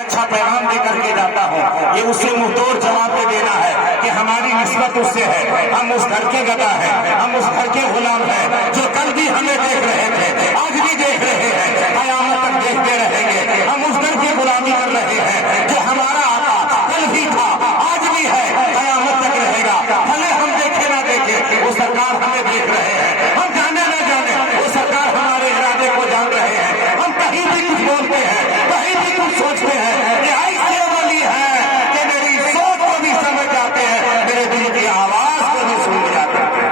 اچھا پیغام دے کر کے جاتا ہوں، یہ اسے منہ توڑ جواب دے دینا ہے کہ ہماری نسبت اس سے ہے، ہم اس گھر کے گدا ہیں، ہم اس گھر کے غلام ہیں، جو کل بھی ہمیں دیکھ رہے تھے آج بھی دیکھ رہے ہیں، قیامت تک دیکھتے رہیں گے۔ ہم اس گھر کی غلامی کر رہے ہیں جو ہمارا آقا کل بھی تھا، آج بھی ہے، قیامت تک رہے گا، بھلے ہم دیکھے نہ دیکھے، وہ سرکار ہمیں دیکھ رہے ہیں، ہم جانے نہ جانے وہ سرکار ہمارے ارادے کو جان رہے ہیں، ہم کہیں بھی کچھ بولتے ہیں، کہیں بھی کچھ سوچتے ہیں، یہ ایسے ولی ہے کہ میری سوچ کو بھی سمجھ جاتے ہیں، میرے دل کی آواز کو بھی سن جاتے ہیں۔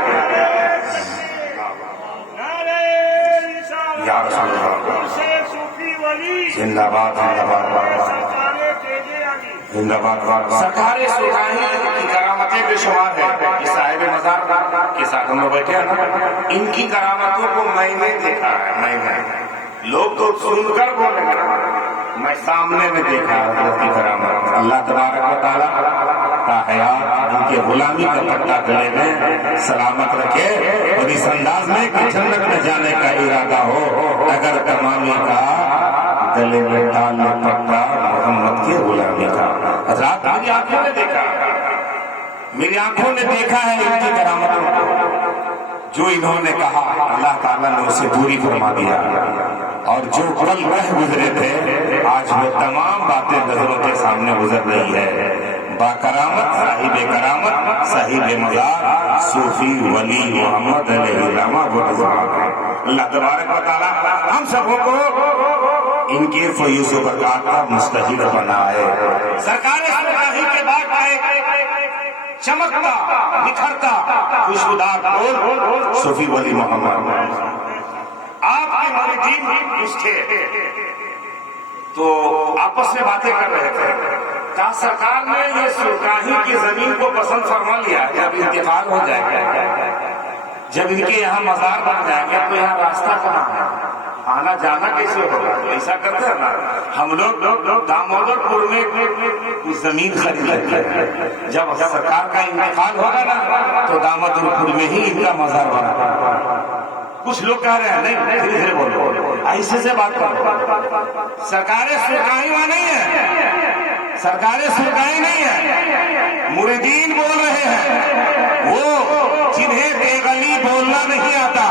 یا رسول اللہ، زندہ باد، زندہ باد، زندہ باد۔ سرکار سلطانی کی کرامتیں بے شمار ہیں، یہ صاحب مزار کے ساتھ ہم لوگ بیٹھے ہیں، ان کی کرامتوں کو میں نے دیکھا ہے، میں لوگ تو سن کر بولیں گے، میں سامنے میں دیکھا حضرت کی کرامت۔ اللہ تبارک و تعالیٰ تا حیات ان کے غلامی کا پٹا گلے میں سلامت رکھے، اور اس انداز میں کہ جنت میں جانے کا ارادہ ہو، اگر تمامی کا گلے میں ڈال پٹا محمد کے غلامی کا۔ حضرات میری آنکھوں نے دیکھا، میری آنکھوں نے دیکھا ہے ان کی کرامتوں کو، جو انہوں نے کہا اللہ تعالیٰ نے اسے پوری فرما دیا، اور جو کل کہہ گزرے تھے آج وہ تمام باتیں نظروں کے سامنے گزر رہی ہے۔ با کرامت، صاحب کرامت، صاحب مزار، صوفی ولی محمد علیہ السلام وہ رضوان۔ اللہ تبارک و تعالیٰ ہم سبوں کو ان کے فیض و برکات کا مستحق بنائے۔ سرکار سلطانی کے بعد آئے چمکتا نکھرتا خوشبودار پھول صوفی ولی محمد، آپ کے مریدین کچھ تھے تو آپس میں باتیں کر رہے تھے، کہا سرکار نے یہ سلطانی کی زمین کو پسند فرما لیا، جب انتقال ہو جائے گا، جب ان کے یہاں مزار بن جائیں گے تو یہاں راستہ کہاں ہے، آنا جانا کیسے ہوگا؟ ایسا کرتے ہیں نا ہم لوگ دامودر پور میں کچھ زمین خرید لیتے ہیں، جب سرکار کا انتقال ہوگا نا تو دامودر پور میں ہی ان کا مزار بنا۔ کچھ لوگ کہہ رہے ہیں نہیں دھیرے دھیرے بولو، ایسے سے بات کرو، سرکار سلطانی وہاں نہیں ہے، سرکار سلطانی نہیں ہے، مریدین بول رہے ہیں، وہ جنہیں دیغلی بولنا نہیں آتا،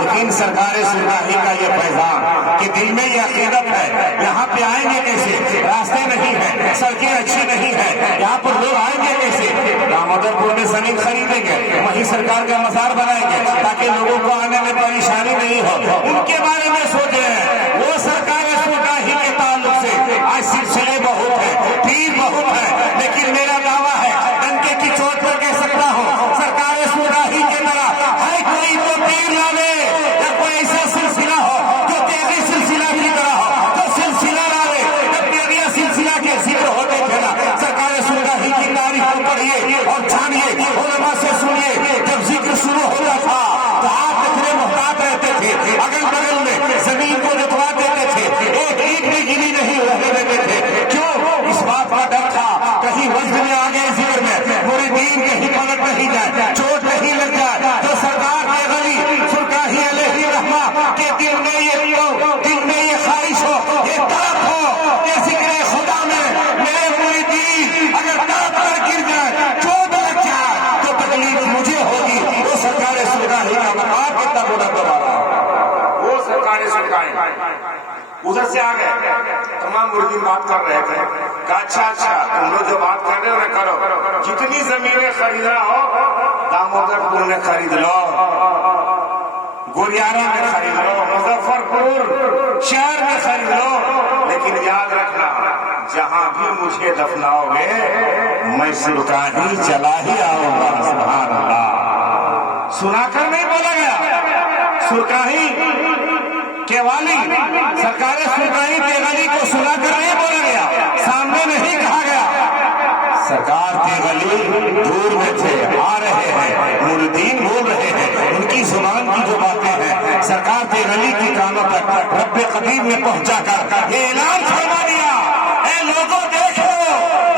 لیکن سرکار سلطانی کا یہ پیغام کہ دل میں یہ عقیدت ہے، یہاں پہ آئیں گے کیسے، راستے نہیں ہیں، سڑکیں اچھی نہیں ہیں، یہاں پر لوگ آئیں گے کیسے، دامودر پور میں زمین خریدیں گے، وہیں سرکار کا مزار بنائیں گے تاکہ لوگوں کو آنے میں پریشانی نہیں ہو، ان کے بارے میں سوچے ہیں۔ وہ سرکار سلطانی کے تعلق سے آج سلسلے بہت ہیں، پیر بہت ہیں، لیکن میرا دعویٰ ہے ڈنکے کی چوٹ پر کہہ سکتا ہوں سرکار سلطانی کے طرح ہے کوئی تو پیر لا لے، یا کوئی ایسا سلسلہ ہو جو تیری سلسلہ کی طرح ہو، جو سلسلہ لا لے، جب تیری سلسلہ کے ذکر ہوتے تھے نا سرکار سلطانی کی تاریخ کو پڑھیے اور جانیے، علماء سے سنیے، جب ذکر شروع ہوتا تھا تو آپ اتنے محتاط رہتے تھے، اگل بگل میں زمین کو جتوا دیتے تھے، ایک اینٹ بھی گلی نہیں رہنے دیتے تھے، کیوں؟ اس بات کا ڈر تھا کہیں وزن میں آگے ذکر میں مریدین کہیں پلٹ نہیں جائے، چوٹ نہیں لگ جائے، تو سرکار کے غلی سلطانی علیہ الرحمہ کے دل میں یہ خواہش ہو، یہ طلب ہو کہ ذکر خدا میں میرے مریدین اگر تڑپ کر گر جائے، چوٹ لگ جائے تو تکلیف مجھے ہوگی۔ وہ سرکار سلطانی کا مقام کتنا بڑا دوبارہ، وہ سرکار سلطانی ادھر سے آ گئے، تمام مریدین بات کر رہے تھے، کہا اچھا تم لوگ جو بات کر رہے ہو نہ کرو، جتنی زمینیں خریدنا ہو دامودر پور میں خرید لو، گوریارا میں خرید لو، مظفر پور شہر میں خرید لو، لیکن یاد رکھنا جہاں بھی مجھے دفناؤ گے میں سلطانی چلا ہی آؤں گا۔ سبحان اللہ، سنا کر نہیں بولا گیا، سلطانی کے والی سرکار سلطانی تیغلی کو سنا کر نہیں بولا گیا، سامنے نہیں کہا گیا، سرکار کے ولی دور میں تھے، آ رہے ہیں، مریدین بول رہے ہیں، ان کی زبان کی جو باتیں ہیں سرکار کے ولی کی کانوں تک رب قدیم میں پہنچا کر یہ اعلان فرما دیا، اے لوگوں دیکھو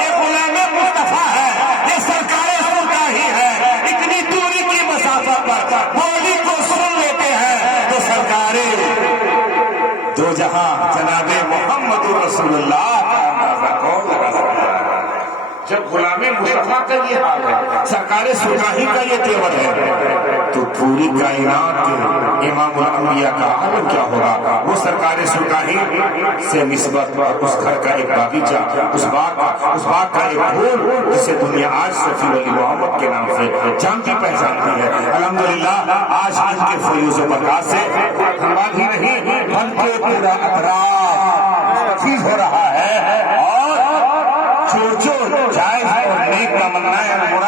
یہ غلام مصطفیٰ ہے، یہ سرکار سلطانی ہے، اتنی دوری کی مسافت پر مولی کو سن لیتے ہیں تو سرکار دو جہاں جناب محمد رسول اللہ کا اندازہ جب غلام مصطفیٰ کا یہ حال ہے، سرکار سرکاہی کا یہ تیور ہے، تو پوری کائنات کے امام الانبیاء کا عالم کیا ہوگا؟ وہ سرکار سرکاہی سے نسبت اور اس گھر کا ایک باغیچہ، اس باغ کا ایک پھول جسے دنیا آج صفی ولی محمد کے نام سے جانتی پہچانتی ہے۔ الحمدللہ آج ان کے فیوز و برکات سے دھنباد ہی نہیں بلکہ پورا اطراف